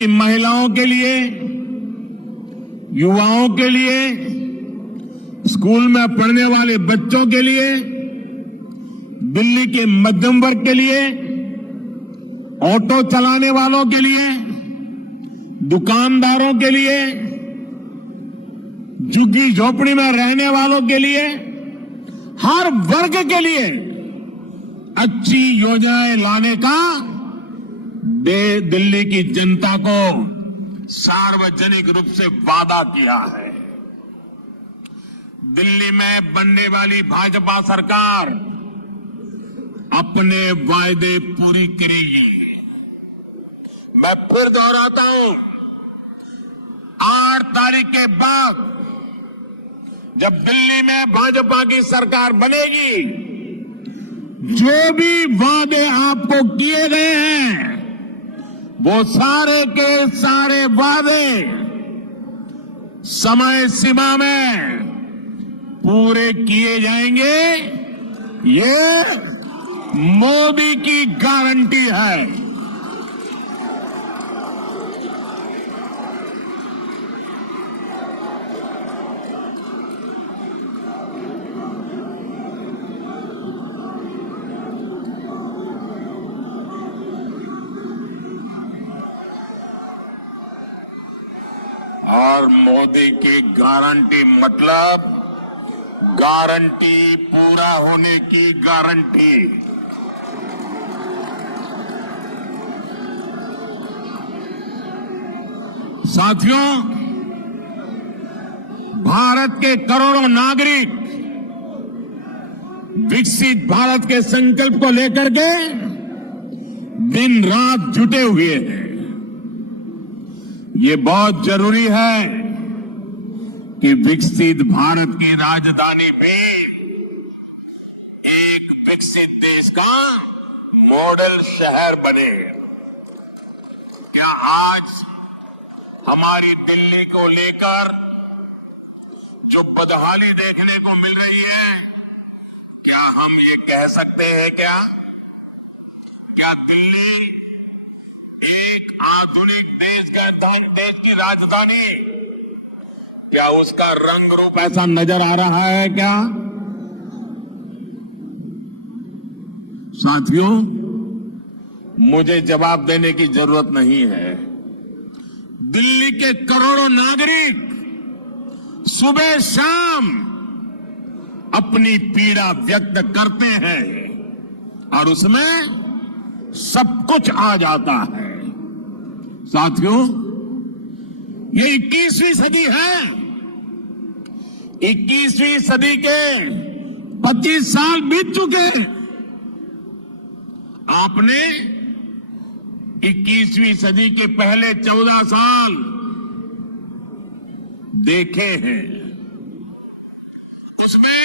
महिलाओं के लिए, युवाओं के लिए, स्कूल में पढ़ने वाले बच्चों के लिए, दिल्ली के मध्यम वर्ग के लिए, ऑटो चलाने वालों के लिए, दुकानदारों के लिए, झुग्गी झोपड़ी में रहने वालों के लिए, हर वर्ग के लिए अच्छी योजनाएं लाने का दिल्ली की जनता को सार्वजनिक रूप से वादा किया है। दिल्ली में बनने वाली भाजपा सरकार अपने वायदे पूरी करेगी। मैं फिर दोहराता हूं, 8 तारीख के बाद जब दिल्ली में भाजपा की सरकार बनेगी, जो भी वादे आपको किए गए हैं वो सारे के सारे वादे समय सीमा में पूरे किए जाएंगे। ये मोदी की गारंटी है। और मोदी की गारंटी मतलब गारंटी पूरा होने की गारंटी। साथियों, भारत के करोड़ों नागरिक विकसित भारत के संकल्प को लेकर के दिन रात जुटे हुए हैं। ये बहुत जरूरी है कि विकसित भारत की राजधानी भी एक विकसित देश का मॉडल शहर बने। क्या आज हमारी दिल्ली को लेकर जो बदहाली देखने को मिल रही है, क्या हम ये कह सकते हैं क्या दिल्ली एक आधुनिक देश की राजधानी, क्या उसका रंग रूप ऐसा नजर आ रहा है क्या? साथियों, मुझे जवाब देने की जरूरत नहीं है। दिल्ली के करोड़ों नागरिक सुबह शाम अपनी पीड़ा व्यक्त करते हैं और उसमें सब कुछ आ जाता है। साथियों, ये 21वीं सदी है। 21वीं सदी के 25 साल बीत चुके। आपने 21वीं सदी के पहले 14 साल देखे हैं। उसमें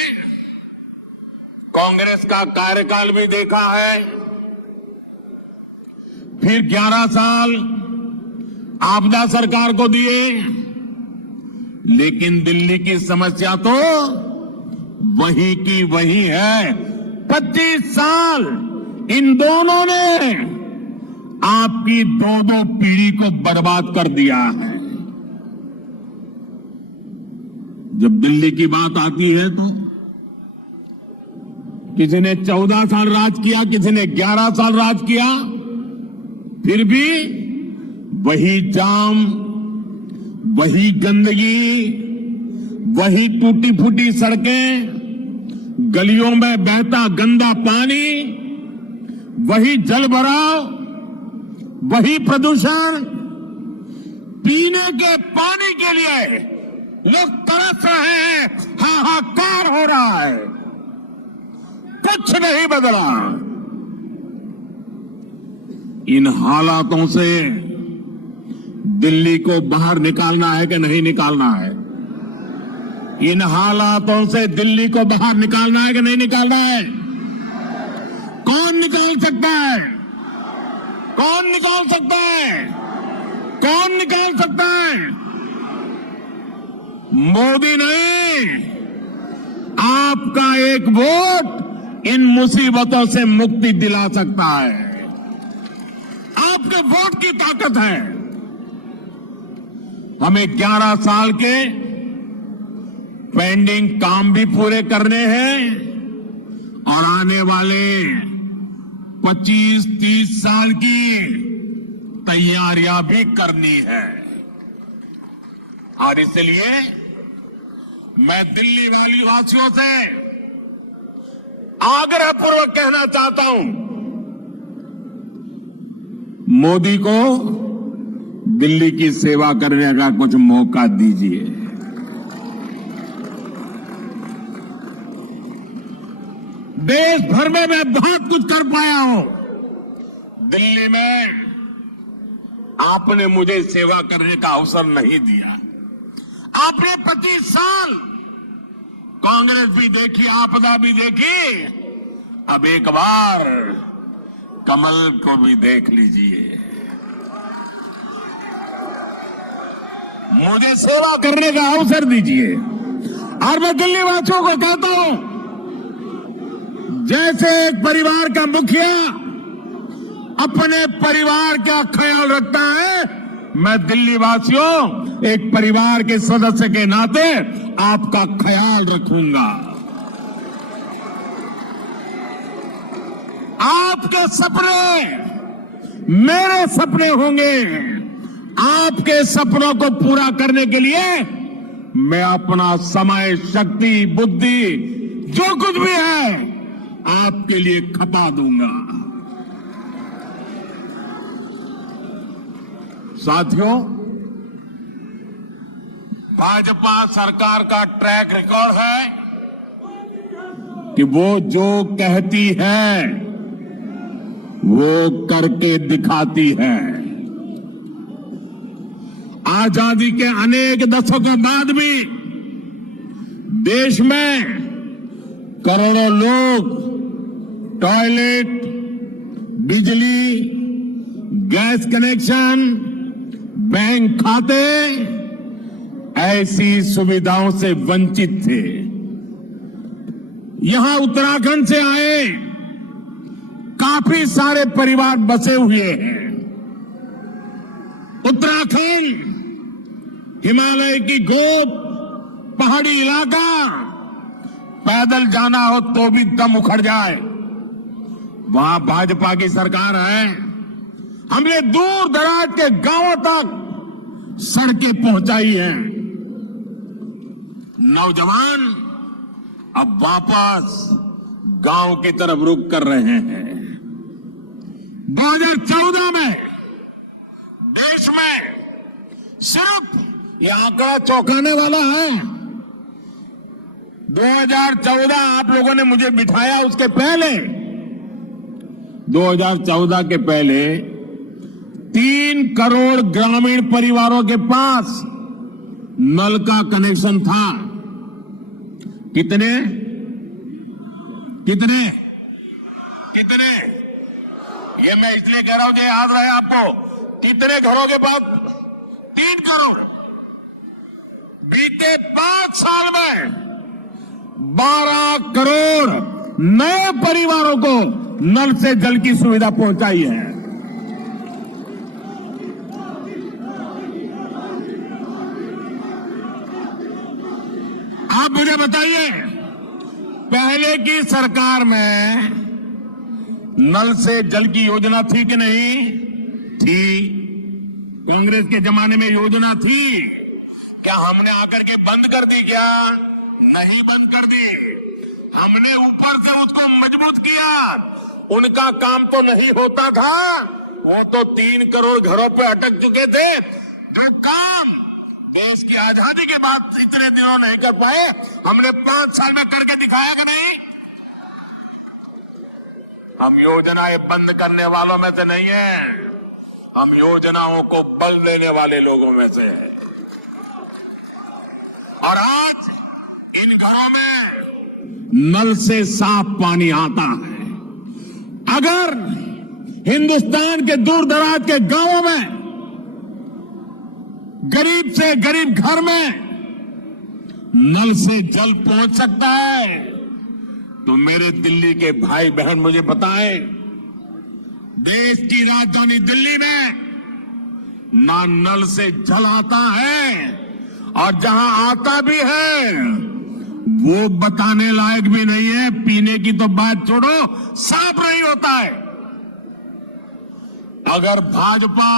कांग्रेस का कार्यकाल भी देखा है, फिर 11 साल आपदा सरकार को दिए, लेकिन दिल्ली की समस्या तो वही की वही है। 25 साल इन दोनों ने आपकी दो पीढ़ी को बर्बाद कर दिया है। जब दिल्ली की बात आती है तो किसी ने 14 साल राज किया, किसी ने 11 साल राज किया, फिर भी वही जाम, वही गंदगी, वही टूटी फूटी सड़कें, गलियों में बहता गंदा पानी, वही जल भराव, वही प्रदूषण। पीने के पानी के लिए लोग तरस रहे हैं, हाहाकार हो रहा है, कुछ नहीं बदला। इन हालातों से दिल्ली को बाहर निकालना है कि नहीं निकालना है? इन हालातों से दिल्ली को बाहर निकालना है कि नहीं निकालना है? कौन निकाल सकता है? कौन निकाल सकता है? कौन निकाल सकता है? मोदी नहीं, आपका एक वोट इन मुसीबतों से मुक्ति दिला सकता है। आपके वोट की ताकत है। हमें 11 साल के पेंडिंग काम भी पूरे करने हैं और आने वाले 25-30 साल की तैयारियां भी करनी है। और इसलिए मैं दिल्ली वासियों से आग्रहपूर्वक कहना चाहता हूं, मोदी को दिल्ली की सेवा करने का कुछ मौका दीजिए। देश भर में मैं बहुत कुछ कर पाया हूं। दिल्ली में आपने मुझे सेवा करने का अवसर नहीं दिया। आपने 25 साल कांग्रेस भी देखी, आपदा भी देखी, अब एक बार कमल को भी देख लीजिए। मुझे सेवा करने का अवसर दीजिए। और मैं दिल्ली वासियों को कहता हूं, जैसे एक परिवार का मुखिया अपने परिवार का ख्याल रखता है, मैं दिल्ली वासियों एक परिवार के सदस्य के नाते आपका ख्याल रखूंगा। आपके सपने मेरे सपने होंगे। आपके सपनों को पूरा करने के लिए मैं अपना समय, शक्ति, बुद्धि, जो कुछ भी है आपके लिए खपा दूंगा। साथियों, भाजपा सरकार का ट्रैक रिकॉर्ड है कि वो जो कहती है वो करके दिखाती है। आजादी के अनेक दशकों बाद भी देश में करोड़ों लोग टॉयलेट, बिजली, गैस कनेक्शन, बैंक खाते ऐसी सुविधाओं से वंचित थे। यहां उत्तराखंड से आए काफी सारे परिवार बसे हुए हैं। उत्तराखंड हिमालय की गोद, पहाड़ी इलाका, पैदल जाना हो तो भी दम उखड़ जाए। वहां भाजपा की सरकार है। हमने दूर दराज के गांवों तक सड़कें पहुंचाई हैं। नौजवान अब वापस गांव की तरफ रुख कर रहे हैं। 2014 में देश में सिर्फ ये आंकड़ा चौंकाने वाला है। 2014 आप लोगों ने मुझे बिठाया, उसके पहले 2014 के पहले 3 करोड़ ग्रामीण परिवारों के पास नल का कनेक्शन था। कितने कितने कितने? ये मैं इसलिए कह रहा हूं कि याद रहे आपको, कितने घरों के पास? 3 करोड़। बीते 5 साल में 12 करोड़ नए परिवारों को नल से जल की सुविधा पहुंचाई है। आप मुझे बताइए, पहले की सरकार में नल से जल की योजना थी कि नहीं थी? कांग्रेस के जमाने में योजना थी। क्या हमने आकर के बंद कर दी? क्या नहीं बंद कर दी। हमने ऊपर से उसको मजबूत किया। उनका काम तो नहीं होता था, वो तो 3 करोड़ घरों पे अटक चुके थे। जो काम देश की आजादी के बाद इतने दिनों नहीं कर पाए, हमने 5 साल में करके दिखाया कि नहीं? हम योजनाएं बंद करने वालों में से नहीं है, हम योजनाओं को बल देने वाले लोगों में से हैं। और आज इन घरों में नल से साफ पानी आता है। अगर हिंदुस्तान के दूर दराज के गांवों में गरीब से गरीब घर में नल से जल पहुंच सकता है, तो मेरे दिल्ली के भाई बहन मुझे बताएं, देश की राजधानी दिल्ली में ना नल से जल आता है और जहां आता भी है वो बताने लायक भी नहीं है। पीने की तो बात छोड़ो, साफ नहीं होता है। अगर भाजपा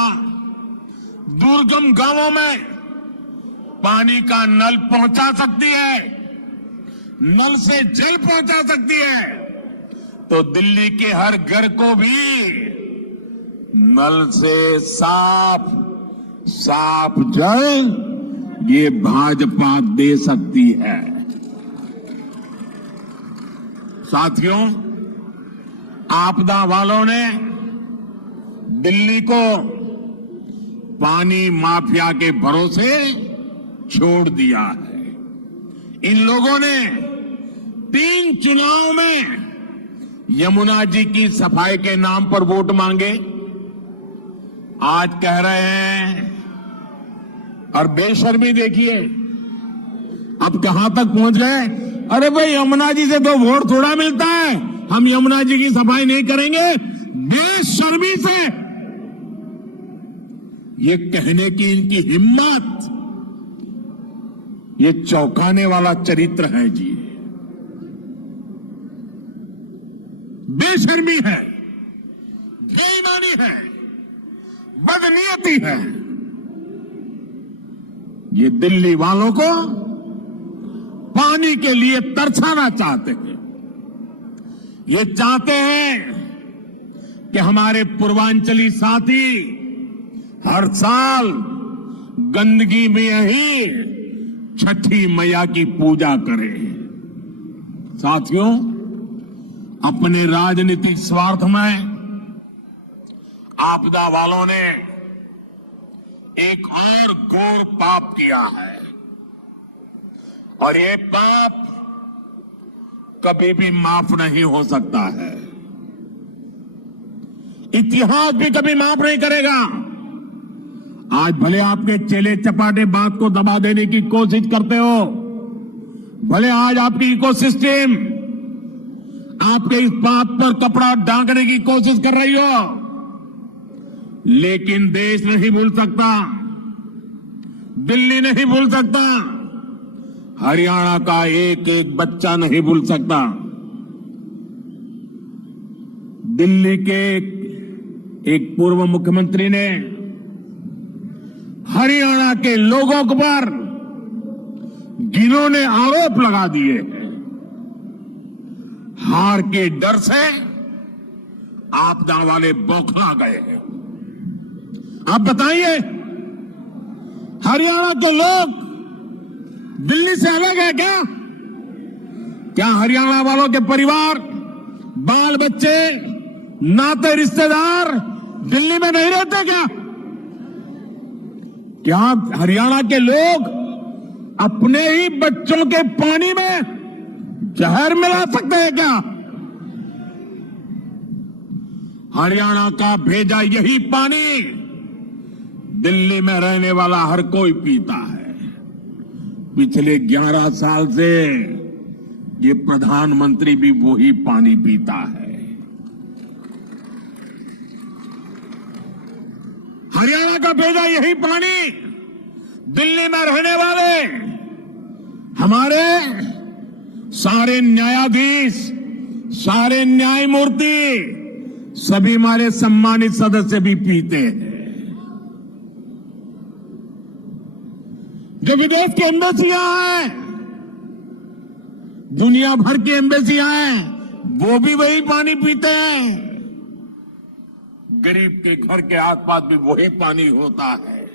दुर्गम गांवों में पानी का नल पहुंचा सकती है, नल से जल पहुंचा सकती है, तो दिल्ली के हर घर को भी नल से साफ जल ये भाजपा दे सकती है। साथियों, आपदा वालों ने दिल्ली को पानी माफिया के भरोसे छोड़ दिया है। इन लोगों ने 3 चुनाव में यमुना जी की सफाई के नाम पर वोट मांगे। आज कह रहे हैं, और बेशर्मी देखिए अब कहां तक पहुंच गए। अरे भाई, यमुना जी से तो वोट थोड़ा मिलता है, हम यमुना जी की सफाई नहीं करेंगे। बेशर्मी से ये कहने की इनकी हिम्मत, ये चौंकाने वाला चरित्र है जी। बेशर्मी है, बेईमानी है, बदनीयती है। ये दिल्ली वालों को पानी के लिए तरसाना चाहते हैं। ये चाहते हैं कि हमारे पूर्वांचली साथी हर साल गंदगी में ही छठी मैया की पूजा करें। साथियों, अपने राजनीतिक स्वार्थ में आपदा वालों ने एक और घोर पाप किया है, और ये पाप कभी भी माफ नहीं हो सकता है। इतिहास भी कभी माफ नहीं करेगा। आज भले आपके चेले चपाटे बात को दबा देने की कोशिश करते हो, भले आज आपकी इकोसिस्टम आपके इस बात पर कपड़ा ढांकने की कोशिश कर रही हो, लेकिन देश नहीं भूल सकता, दिल्ली नहीं भूल सकता, हरियाणा का एक एक बच्चा नहीं भूल सकता। दिल्ली के एक पूर्व मुख्यमंत्री ने हरियाणा के लोगों पर घिनौने आरोप लगा दिए हैं। हार के डर से आपदा वाले बौखला गए हैं। आप बताइए, हरियाणा के लोग दिल्ली से अलग है क्या? क्या हरियाणा वालों के परिवार, बाल बच्चे, नाते रिश्तेदार दिल्ली में नहीं रहते क्या? क्या हरियाणा के लोग अपने ही बच्चों के पानी में जहर मिला सकते हैं क्या? हरियाणा का भेजा यही पानी दिल्ली में रहने वाला हर कोई पीता है। पिछले 11 साल से ये प्रधानमंत्री भी वही पानी पीता है। हरियाणा का भेजा यही पानी दिल्ली में रहने वाले हमारे सारे न्यायाधीश, सारे न्यायमूर्ति, सभी हमारे सम्मानित सदस्य भी पीते हैं। जो विदेश की एम्बेसियां हैं, दुनिया भर की एम्बेसियां हैं, वो भी वही पानी पीते हैं। गरीब के घर के आसपास भी वही पानी होता है।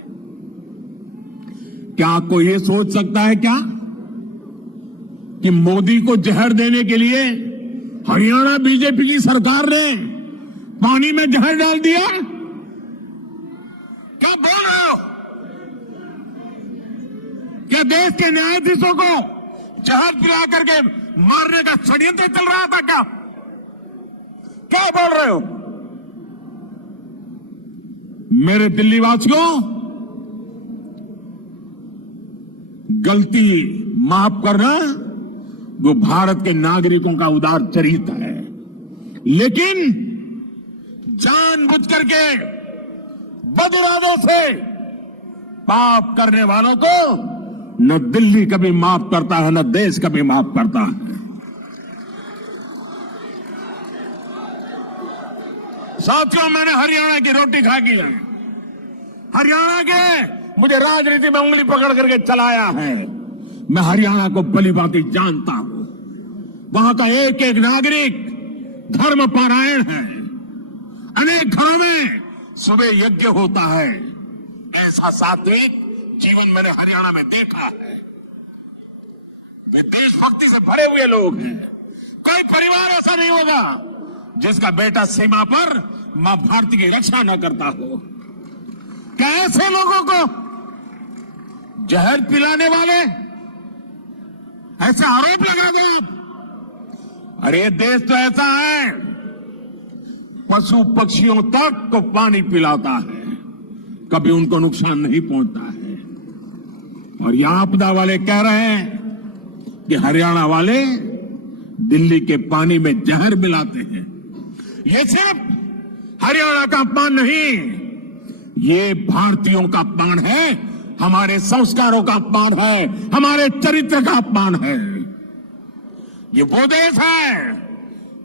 क्या कोई ये सोच सकता है क्या कि मोदी को जहर देने के लिए हरियाणा बीजेपी की सरकार ने पानी में जहर डाल दिया? क्या बोल रहे हो? क्या देश के न्यायाधीशों को जहर पिला करके मारने का षड्यंत्र चल रहा था क्या? क्या बोल रहे हो? मेरे दिल्ली वासियों, गलती माफ करना वो भारत के नागरिकों का उदार चरित्र है, लेकिन जानबूझ करके बद इरादे से पाप करने वालों को न दिल्ली कभी माफ करता है, न देश कभी माफ करता है। साथियों, मैंने हरियाणा की रोटी खा की है। हरियाणा के मुझे राजनीति में उंगली पकड़ करके चलाया है। मैं हरियाणा को भलीभांति जानता हूं। वहां का एक एक नागरिक धर्म परायण है। अनेक घरों में सुबह यज्ञ होता है। ऐसा सात्विक जीवन मैंने हरियाणा में देखा है। वे देशभक्ति से भरे हुए लोग हैं। कोई परिवार ऐसा नहीं होगा जिसका बेटा सीमा पर मां भारती की रक्षा न करता हो। क्या ऐसे लोगों को जहर पिलाने वाले ऐसे आरोप लगा दो? अरे देश तो ऐसा है, पशु पक्षियों तक को पानी पिलाता है, कभी उनको नुकसान नहीं पहुंचता है। और यहां आपदा वाले कह रहे हैं कि हरियाणा वाले दिल्ली के पानी में जहर मिलाते हैं। ये सिर्फ हरियाणा का अपमान नहीं, ये भारतीयों का अपमान है, हमारे संस्कारों का अपमान है, हमारे चरित्र का अपमान है। ये वो देश है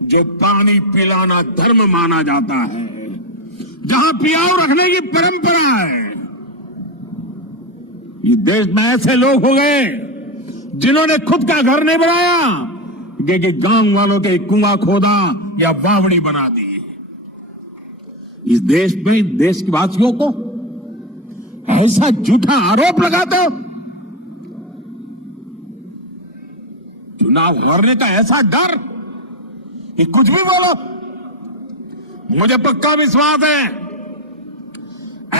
जो पानी पिलाना धर्म माना जाता है, जहां पियाऊ रखने की परंपरा है। ये देश में ऐसे लोग हो गए जिन्होंने खुद का घर नहीं बनाया, कि गांव वालों के कुआं खोदा या बावड़ी बना दी। इस देश में देशवासियों को ऐसा झूठा आरोप लगाते हो। चुनाव हारने का ऐसा डर कि कुछ भी बोलो। मुझे पक्का विश्वास है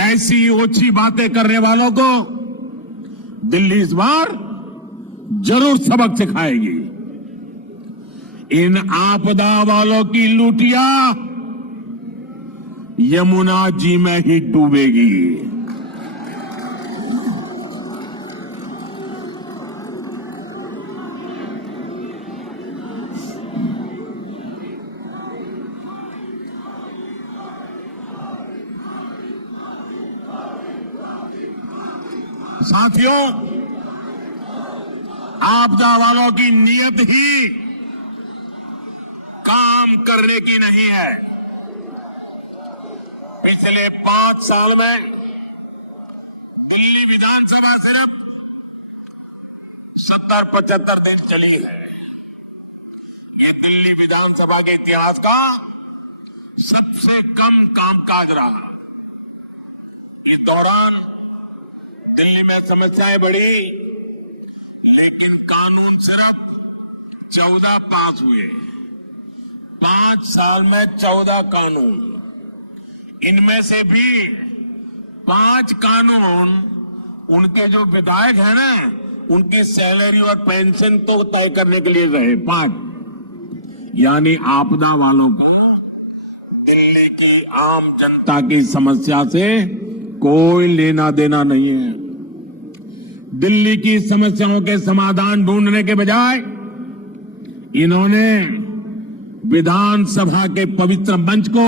ऐसी ओछी बातें करने वालों को दिल्ली इस बार जरूर सबक सिखाएगी। इन आपदा वालों की लूटिया यमुना जी में ही डूबेगी। साथियों, आपदा वालों की नीयत ही काम करने की नहीं है। पिछले 5 साल में दिल्ली विधानसभा सिर्फ 70-75 दिन चली है। यह दिल्ली विधानसभा के इतिहास का सबसे कम कामकाज रहा। इस दौरान दिल्ली में समस्याएं बढ़ी, लेकिन कानून सिर्फ 14 पास हुए। 5 साल में 14 कानून, इनमें से भी 5 कानून उनके जो विधायक हैं ना, उनकी सैलरी और पेंशन तो तय करने के लिए रहे। 5 यानी आपदा वालों को दिल्ली की आम जनता की समस्या से कोई लेना देना नहीं है। दिल्ली की समस्याओं के समाधान ढूंढने के बजाय इन्होंने विधानसभा के पवित्र मंच को,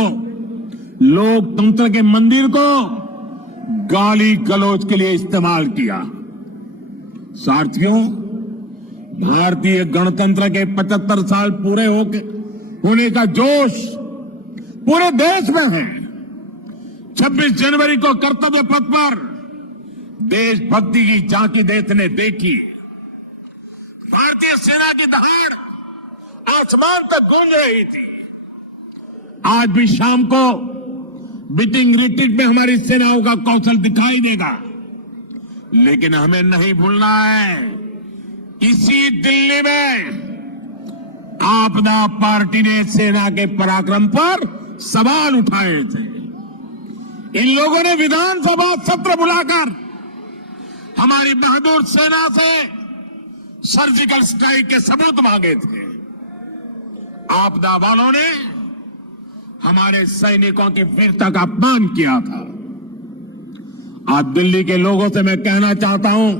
लोकतंत्र के मंदिर को गाली गलौज के लिए इस्तेमाल किया। साथियों, भारतीय गणतंत्र के 75 साल पूरे होने का जोश पूरे देश में है। 26 जनवरी को कर्तव्य पथ पर देशभक्ति की झांकी देश ने देखी। भारतीय सेना की दहाड़ आसमान तक गूंज रही थी। आज भी शाम को बीटिंग रिट्रीट में हमारी सेनाओं का कौशल दिखाई देगा, लेकिन हमें नहीं भूलना है, इसी दिल्ली में आपदा पार्टी ने सेना के पराक्रम पर सवाल उठाए थे। इन लोगों ने विधानसभा सत्र बुलाकर हमारी बहादुर सेना से सर्जिकल स्ट्राइक के सबूत मांगे थे। आपदा वालों ने हमारे सैनिकों की वीरता का अपमान किया था। आज दिल्ली के लोगों से मैं कहना चाहता हूं,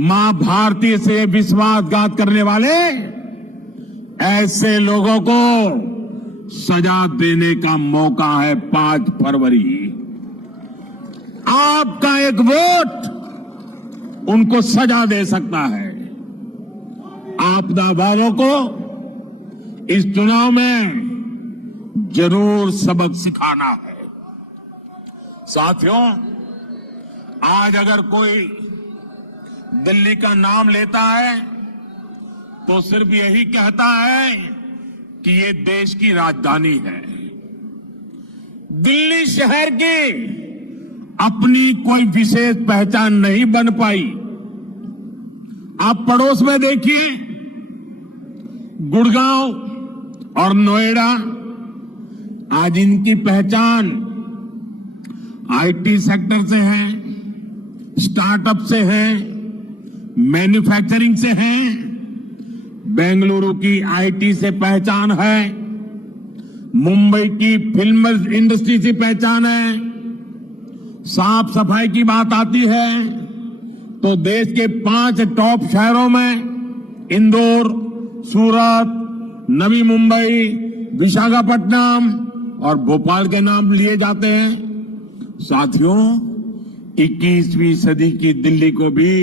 मां भारती से विश्वासघात करने वाले ऐसे लोगों को सजा देने का मौका है 5 फरवरी। आपका एक वोट उनको सजा दे सकता है। आपदा वालों को इस चुनाव में जरूर सबक सिखाना है। साथियों, आज अगर कोई दिल्ली का नाम लेता है तो सिर्फ यही कहता है कि ये देश की राजधानी है। दिल्ली शहर की अपनी कोई विशेष पहचान नहीं बन पाई। आप पड़ोस में देखिए, गुड़गांव और नोएडा, आज इनकी पहचान आईटी सेक्टर से है, स्टार्टअप से है, मैन्युफैक्चरिंग से है। बेंगलुरु की आईटी से पहचान है, मुंबई की फिल्म इंडस्ट्री से पहचान है। साफ सफाई की बात आती है तो देश के 5 टॉप शहरों में इंदौर, सूरत, नवी मुंबई, विशाखापट्टनम और भोपाल के नाम लिए जाते हैं। साथियों, 21वीं सदी की दिल्ली को भी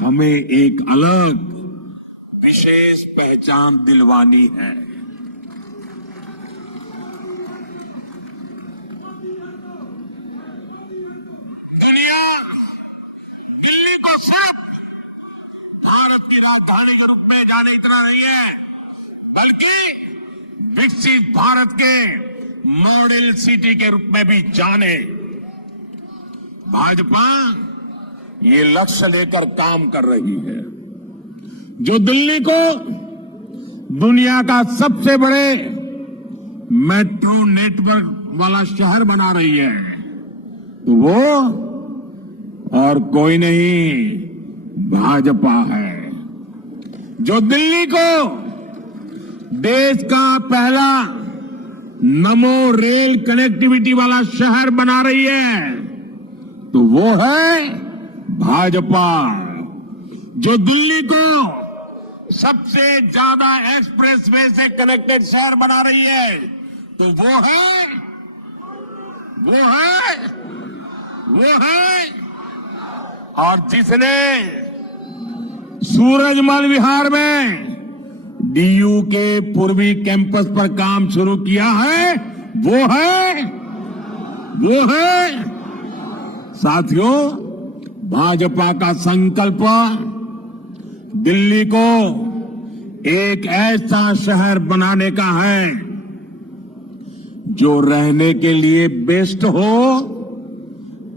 हमें एक अलग विशेष पहचान दिलवानी है। दुनिया दिल्ली को सिर्फ भारत की राजधानी के रूप में जाने इतना नहीं है, बल्कि विकसित भारत के मॉडल सिटी के रूप में भी जाने। भाजपा ये लक्ष्य लेकर काम कर रही है, जो दिल्ली को दुनिया का सबसे बड़े मेट्रो नेटवर्क वाला शहर बना रही है। तो वो और कोई नहीं, भाजपा है, जो दिल्ली को देश का पहला नमो रेल कनेक्टिविटी वाला शहर बना रही है। तो वो है भाजपा, जो दिल्ली को सबसे ज्यादा एक्सप्रेसवे से कनेक्टेड शहर बना रही है। तो वो है और जिसने सूरजमल विहार में डीयू के पूर्वी कैंपस पर काम शुरू किया है, वो है। साथियों, भाजपा का संकल्प दिल्ली को एक ऐसा शहर बनाने का है जो रहने के लिए बेस्ट हो,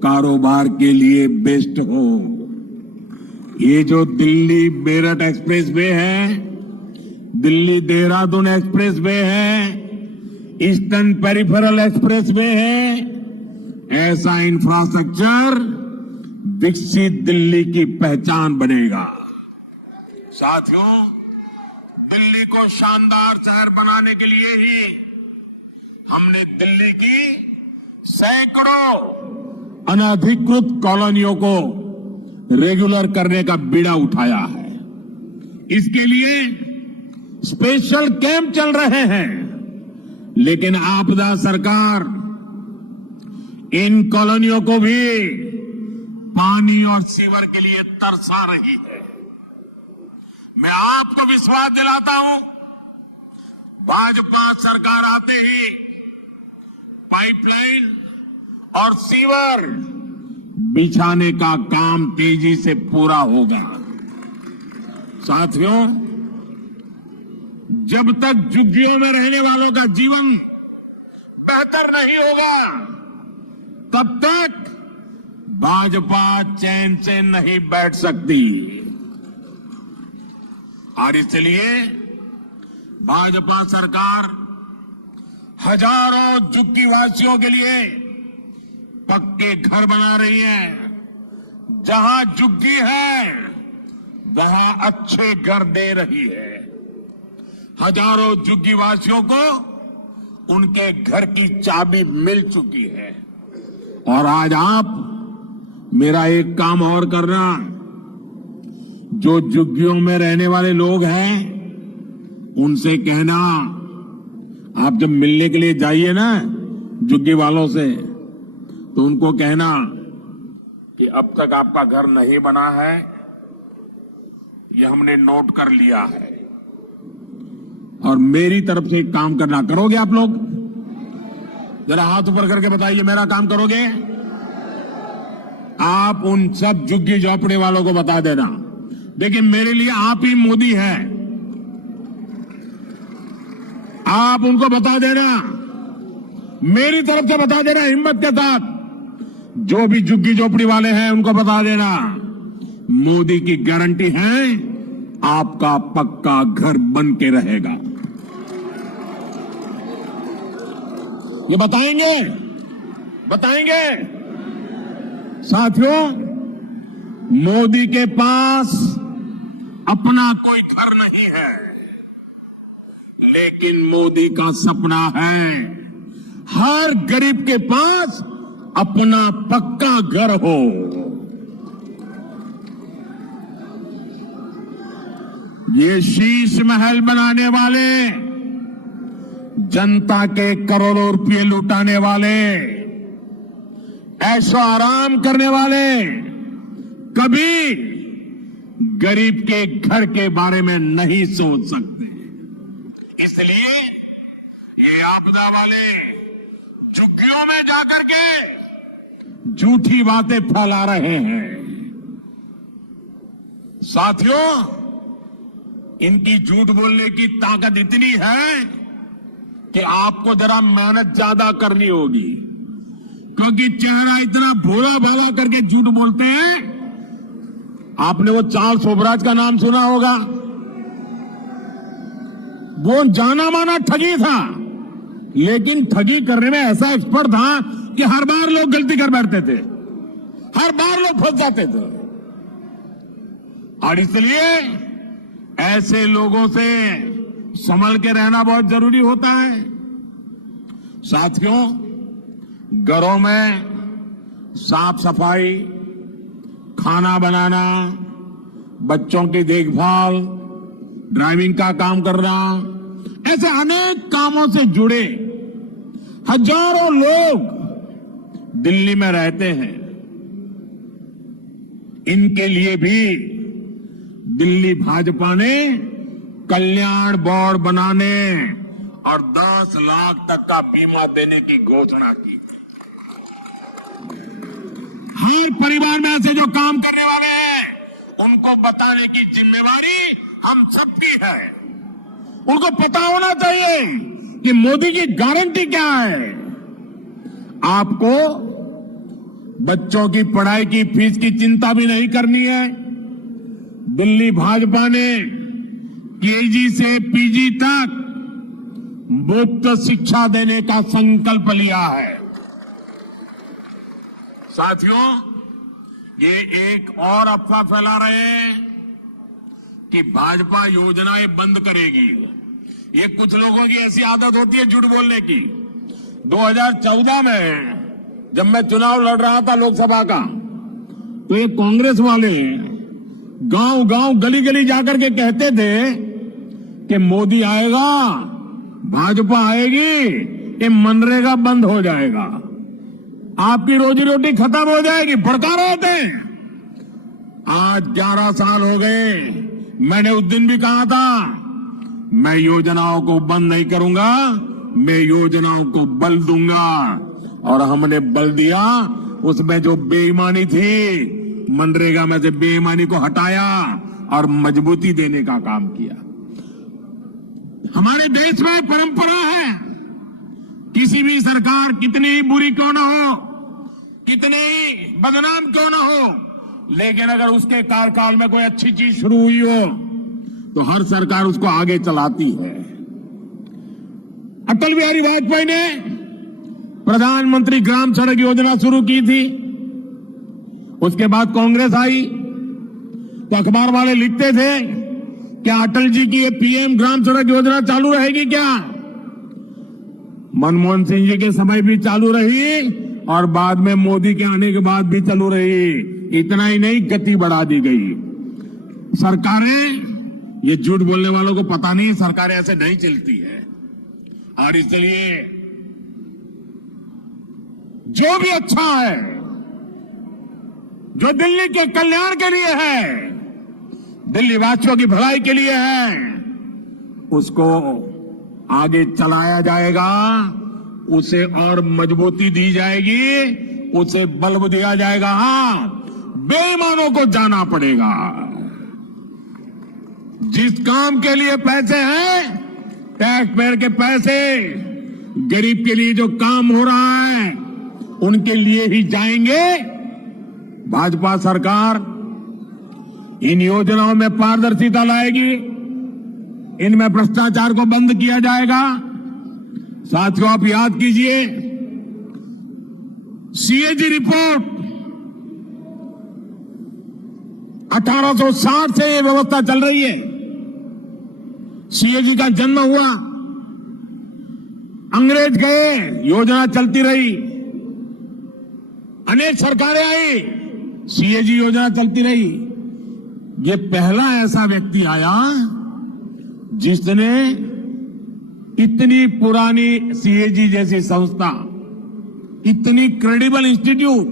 कारोबार के लिए बेस्ट हो। ये जो दिल्ली मेरठ एक्सप्रेसवे है, दिल्ली देहरादून एक्सप्रेसवे है, ईस्टर्न पेरिफेरल एक्सप्रेसवे है, ऐसा इंफ्रास्ट्रक्चर विकसित दिल्ली की पहचान बनेगा। साथियों, दिल्ली को शानदार शहर बनाने के लिए ही हमने दिल्ली की सैकड़ों अनधिकृत कॉलोनियों को रेगुलर करने का बीड़ा उठाया है। इसके लिए स्पेशल कैंप चल रहे हैं, लेकिन आपदा सरकार इन कॉलोनियों को भी पानी और सीवर के लिए तरसा रही है। मैं आपको विश्वास दिलाता हूं, भाजपा सरकार आते ही पाइपलाइन और सीवर बिछाने का काम तेजी से पूरा होगा। साथियों, जब तक झुग्गियों में रहने वालों का जीवन बेहतर नहीं होगा, तब तक भाजपा चैन से नहीं बैठ सकती। और इसलिए भाजपा सरकार हजारों झुग्गी वासियों के लिए पक्के घर बना रही है। जहां झुग्गी है वहां अच्छे घर दे रही है। हजारों झुग्गी वासियों को उनके घर की चाबी मिल चुकी है। और आज आप मेरा एक काम और करना, जो झुग्गियों में रहने वाले लोग हैं उनसे कहना, आप जब मिलने के लिए जाइए ना झुग्गी वालों से, तो उनको कहना कि अब तक आपका घर नहीं बना है, ये हमने नोट कर लिया है, और मेरी तरफ से एक काम करना। करोगे आप लोग? जरा हाथ ऊपर करके बताइए, मेरा काम करोगे? आप उन सब झुग्गी झोपड़ी वालों को बता देना, देखिए मेरे लिए आप ही मोदी हैं। आप उनको बता देना, मेरी तरफ से बता देना हिम्मत के साथ। जो भी झुग्गी झोपड़ी वाले हैं उनको बता देना, मोदी की गारंटी है आपका पक्का घर बन के रहेगा। ये बताएंगे? बताएंगे? साथियों, मोदी के पास अपना कोई घर नहीं है, लेकिन मोदी का सपना है हर गरीब के पास अपना पक्का घर हो। ये शीश महल बनाने वाले, जनता के करोड़ों रुपए लुटाने वाले, ऐशो आराम करने वाले कभी गरीब के घर के बारे में नहीं सोच सकते। इसलिए ये आपदा वाले झुग्गियों में जाकर के झूठी बातें फैला रहे हैं। साथियों, इनकी झूठ बोलने की ताकत इतनी है कि आपको जरा मेहनत ज्यादा करनी होगी, क्योंकि चेहरा इतना भोला भाला करके झूठ बोलते हैं। आपने वो चार्ल्स शोभराज का नाम सुना होगा, वो जाना माना ठगी था, लेकिन ठगी करने में ऐसा एक्सपर्ट था कि हर बार लोग गलती कर बैठते थे, हर बार लोग फंस जाते थे। और इसलिए ऐसे लोगों से संभल के रहना बहुत जरूरी होता है। साथियों, घरों में साफ सफाई, खाना बनाना, बच्चों की देखभाल, ड्राइविंग का काम करना, ऐसे अनेक कामों से जुड़े हजारों लोग दिल्ली में रहते हैं। इनके लिए भी दिल्ली भाजपा ने कल्याण बोर्ड बनाने और 10 लाख तक का बीमा देने की घोषणा की। हर परिवार में ऐसे जो काम करने वाले हैं उनको बताने की जिम्मेवारी हम सबकी है। उनको पता होना चाहिए कि मोदी की गारंटी क्या है। आपको बच्चों की पढ़ाई की फीस की चिंता भी नहीं करनी है। दिल्ली भाजपा ने केजी से पीजी तक मुफ्त शिक्षा देने का संकल्प लिया है। साथियों, ये एक और अफवाह फैला रहे हैं कि भाजपा योजनाएं बंद करेगी। ये कुछ लोगों की ऐसी आदत होती है झूठ बोलने की। 2014 में जब मैं चुनाव लड़ रहा था लोकसभा का, तो ये कांग्रेस वाले गांव गांव गली गली जाकर के कहते थे कि मोदी आएगा, भाजपा आएगी, ये मनरेगा बंद हो जाएगा, आपकी रोजी रोटी खत्म हो जाएगी, भड़का रहे थे। आज 11 साल हो गए। मैंने उस दिन भी कहा था मैं योजनाओं को बंद नहीं करूंगा, मैं योजनाओं को बल दूंगा, और हमने बल दिया। उसमें जो बेईमानी थी, मनरेगा में से बेईमानी को हटाया और मजबूती देने का काम किया। हमारे देश में परंपरा है, किसी भी सरकार कितनी ही बुरी क्यों ना हो, कितने ही बदनाम क्यों ना हो, लेकिन अगर उसके कार्यकाल में कोई अच्छी चीज शुरू हुई हो तो हर सरकार उसको आगे चलाती है। अटल बिहारी वाजपेयी ने प्रधानमंत्री ग्राम सड़क योजना शुरू की थी। उसके बाद कांग्रेस आई तो अखबार वाले लिखते थे क्या अटल जी की ये पीएम ग्राम सड़क योजना चालू रहेगी क्या? मनमोहन सिंह जी के समय भी चालू रही और बाद में मोदी के आने के बाद भी चालू रही। इतना ही नहीं, गति बढ़ा दी गई। सरकारें, ये झूठ बोलने वालों को पता नहीं, सरकारें ऐसे नहीं चलती है। और इसलिए जो भी अच्छा है, जो दिल्ली के कल्याण के लिए है, दिल्ली वासियों की भलाई के लिए है, उसको आगे चलाया जाएगा, उसे और मजबूती दी जाएगी, उसे बल दिया जाएगा। हां, बेईमानों को जाना पड़ेगा। जिस काम के लिए पैसे हैं, टैक्स पेयर के पैसे, गरीब के लिए जो काम हो रहा है, उनके लिए ही जाएंगे। भाजपा सरकार इन योजनाओं में पारदर्शिता लाएगी, इनमें भ्रष्टाचार को बंद किया जाएगा। साथियों, आप याद कीजिए, सीएजी रिपोर्ट 1860 से ये व्यवस्था चल रही है। सीएजी का जन्म हुआ, अंग्रेज गए, योजना चलती रही, अनेक सरकारें आई, सीएजी योजना चलती रही। ये पहला ऐसा व्यक्ति आया जिसने इतनी पुरानी सीएजी जैसी संस्था, इतनी क्रेडिबल इंस्टीट्यूट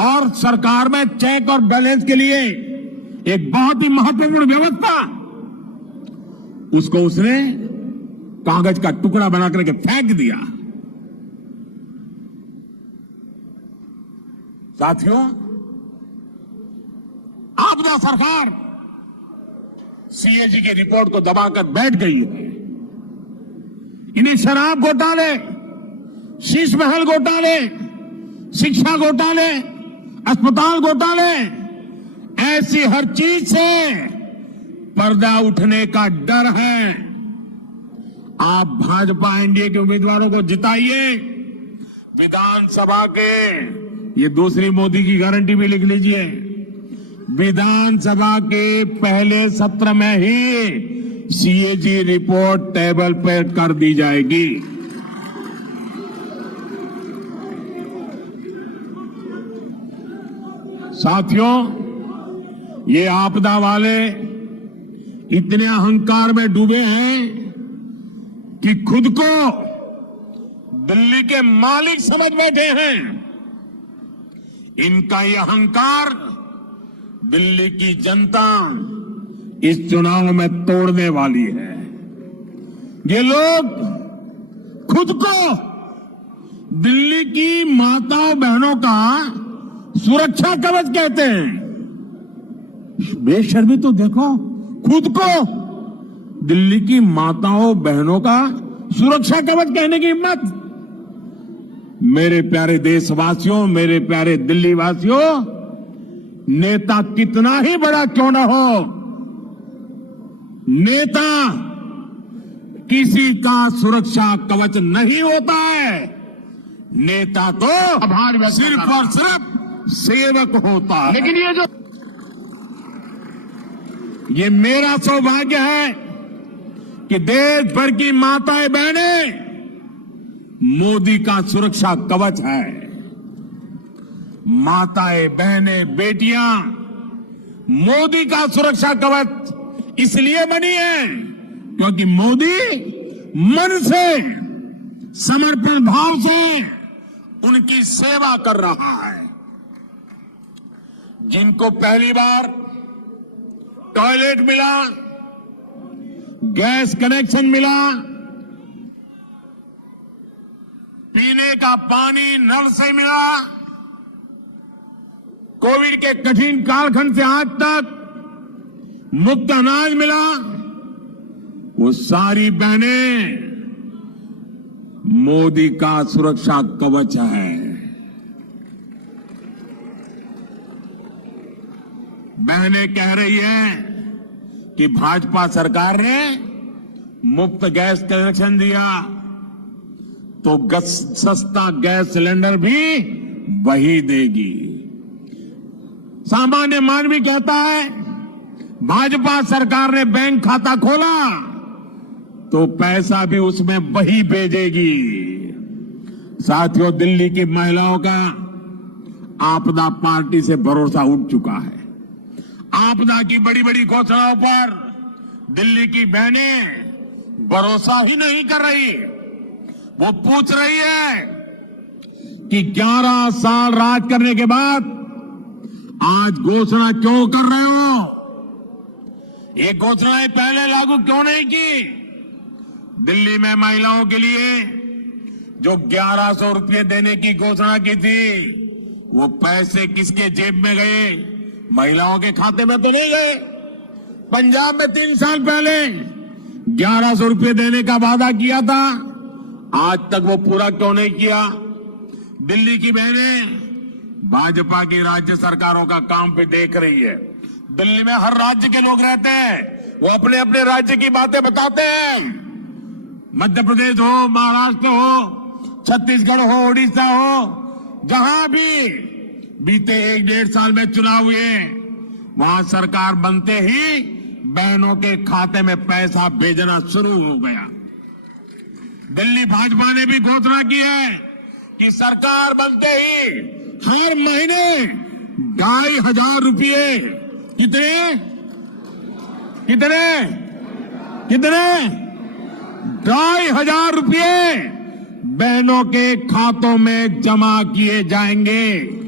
और सरकार में चेक और बैलेंस के लिए एक बहुत ही महत्वपूर्ण व्यवस्था, उसको उसने कागज का टुकड़ा बना करके फेंक दिया। साथियों, आपदा सरकार सीएजी की रिपोर्ट को दबाकर बैठ गई है। इन्हें शराब घोटाले, शीश महल घोटाले, शिक्षा घोटाले, अस्पताल घोटाले, ऐसी हर चीज से पर्दा उठने का डर है। आप भाजपा एनडीए के उम्मीदवारों को जिताइए। विधानसभा के, ये दूसरी मोदी की गारंटी भी लिख लीजिए, विधानसभा के पहले सत्र में ही सीएजी रिपोर्ट टेबल पर कर दी जाएगी। साथियों, ये आपदा वाले इतने अहंकार में डूबे हैं कि खुद को दिल्ली के मालिक समझ बैठे हैं। इनका ये अहंकार दिल्ली की जनता इस चुनाव में तोड़ने वाली है। ये लोग खुद को दिल्ली की माताओं बहनों का सुरक्षा कवच कहते हैं। बेशर्मी तो देखो, खुद को दिल्ली की माताओं बहनों का सुरक्षा कवच कहने की हिम्मत। मेरे प्यारे देशवासियों, मेरे प्यारे दिल्ली वासियों, नेता कितना ही बड़ा क्यों न हो, नेता किसी का सुरक्षा कवच नहीं होता है। नेता तो सिर्फ और सिर्फ सेवक होता है। लेकिन ये मेरा सौभाग्य है कि देश भर की माताएं बहनें मोदी का सुरक्षा कवच है। माताएं बहनें बेटियां मोदी का सुरक्षा कवच इसलिए बनी है क्योंकि मोदी मन से, समर्पण भाव से उनकी सेवा कर रहा है। जिनको पहली बार टॉयलेट मिला, गैस कनेक्शन मिला, पीने का पानी नल से मिला, कोविड के कठिन कालखंड से आज तक मुफ्त अनाज मिला, वो सारी बहनें मोदी का सुरक्षा कवच है। बहनें कह रही हैं कि भाजपा सरकार ने मुफ्त गैस कनेक्शन दिया तो सस्ता गैस सिलेंडर भी वही देगी। सामान्य मानवी कहता है भाजपा सरकार ने बैंक खाता खोला तो पैसा भी उसमें वही भेजेगी। साथियों, दिल्ली की महिलाओं का आपदा पार्टी से भरोसा उठ चुका है। आपदा की बड़ी बड़ी घोषणाओं पर दिल्ली की बहनें भरोसा ही नहीं कर रही। वो पूछ रही है कि 11 साल राज करने के बाद आज घोषणा क्यों कर रहे हो? ये घोषणाएं पहले लागू क्यों नहीं की? दिल्ली में महिलाओं के लिए जो 1100 रुपये देने की घोषणा की थी, वो पैसे किसके जेब में गए? महिलाओं के खाते में तो नहीं गए। पंजाब में 3 साल पहले 1100 रुपये देने का वादा किया था, आज तक वो पूरा क्यों नहीं किया? दिल्ली की बहनें भाजपा की राज्य सरकारों का काम पे देख रही है। दिल्ली में हर राज्य के लोग रहते हैं, वो अपने अपने राज्य की बातें बताते हैं। मध्य प्रदेश हो, महाराष्ट्र हो, छत्तीसगढ़ हो, उड़ीसा हो, जहां भी बीते 1-1.5 साल में चुनाव हुए, वहां सरकार बनते ही बहनों के खाते में पैसा भेजना शुरू हो गया। दिल्ली भाजपा ने भी घोषणा की है कि सरकार बनते ही हर महीने 2,500 रुपये कितने 2,500 रुपये बहनों के खातों में जमा किए जाएंगे।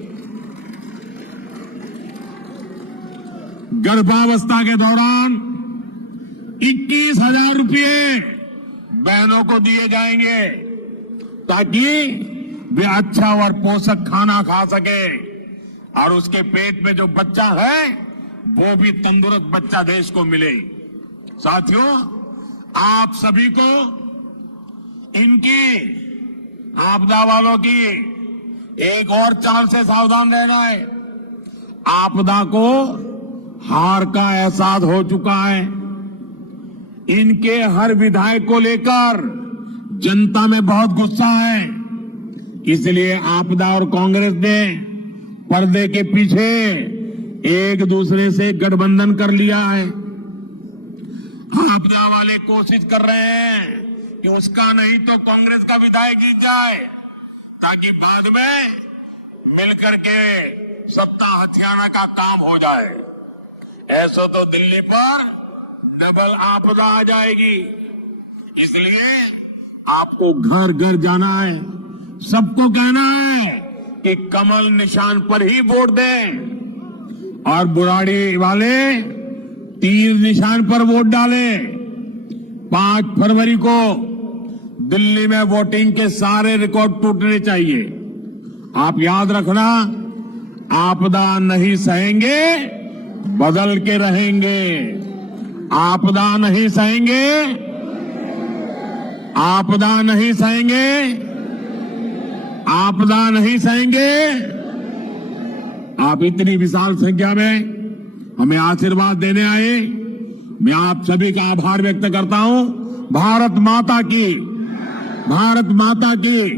गर्भावस्था के दौरान 21,000 रुपये बहनों को दिए जाएंगे ताकि वे अच्छा और पोषक खाना खा सके और उसके पेट में जो बच्चा है वो भी तंदुरुस्त बच्चा देश को मिले। साथियों, आप सभी को इनकी आपदा वालों की एक और चाल से सावधान रहना है। आपदा को हार का एहसास हो चुका है। इनके हर विधायक को लेकर जनता में बहुत गुस्सा है। इसलिए आपदा और कांग्रेस ने पर्दे के पीछे एक दूसरे से गठबंधन कर लिया है। आपदा वाले कोशिश कर रहे हैं कि उसका नहीं तो कांग्रेस का विधायक जीत जाए ताकि बाद में मिलकर के सत्ता हथियाना का काम हो जाए। ऐसा तो दिल्ली पर डबल आपदा आ जाएगी। इसलिए आपको घर घर जाना है, सबको कहना है कि कमल निशान पर ही वोट दें और बुराड़ी वाले तीर निशान पर वोट डालें। 5 फरवरी को दिल्ली में वोटिंग के सारे रिकॉर्ड टूटने चाहिए। आप याद रखना, आपदा नहीं सहेंगे, बदल के रहेंगे। आपदा नहीं सहेंगे, आपदा नहीं सहेंगे, आपदा नहीं सहेंगे। आप इतनी विशाल संख्या में हमें आशीर्वाद देने आए, मैं आप सभी का आभार व्यक्त करता हूं। भारत माता की, भारत माता की,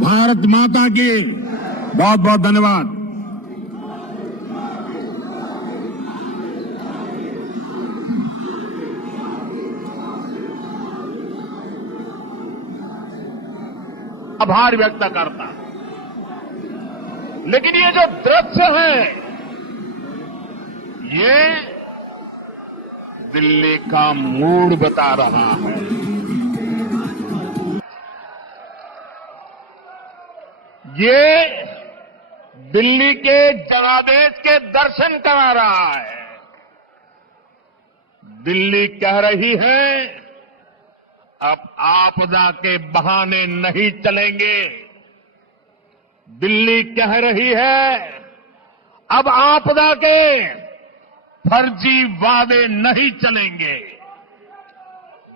भारत माता की बहुत बहुत धन्यवाद। आभार व्यक्त करता। लेकिन ये जो दृश्य है, ये दिल्ली का मूड बता रहा है। ये दिल्ली के जनादेश के दर्शन करा रहा है। दिल्ली कह रही है, अब आपदा के बहाने नहीं चलेंगे। दिल्ली कह रही है, अब आपदा के फर्जी वादे नहीं चलेंगे।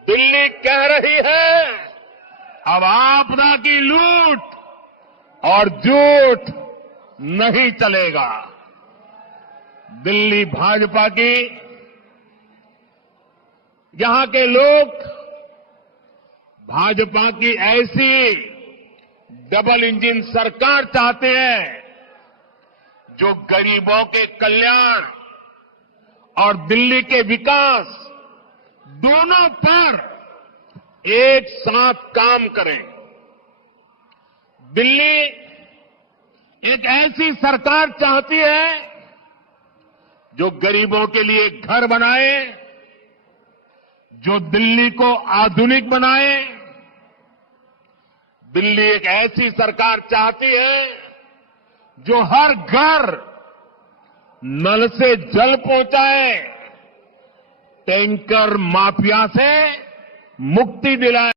दिल्ली कह रही है, अब आपदा की लूट और झूठ नहीं चलेगा। दिल्ली भाजपा की, यहां के लोग भाजपा की ऐसी डबल इंजन सरकार चाहते हैं जो गरीबों के कल्याण और दिल्ली के विकास दोनों पर एक साथ काम करें। दिल्ली एक ऐसी सरकार चाहती है जो गरीबों के लिए घर बनाए, जो दिल्ली को आधुनिक बनाए। दिल्ली एक ऐसी सरकार चाहती है जो हर घर नल से जल पहुंचाए, टैंकर माफिया से मुक्ति दिलाए।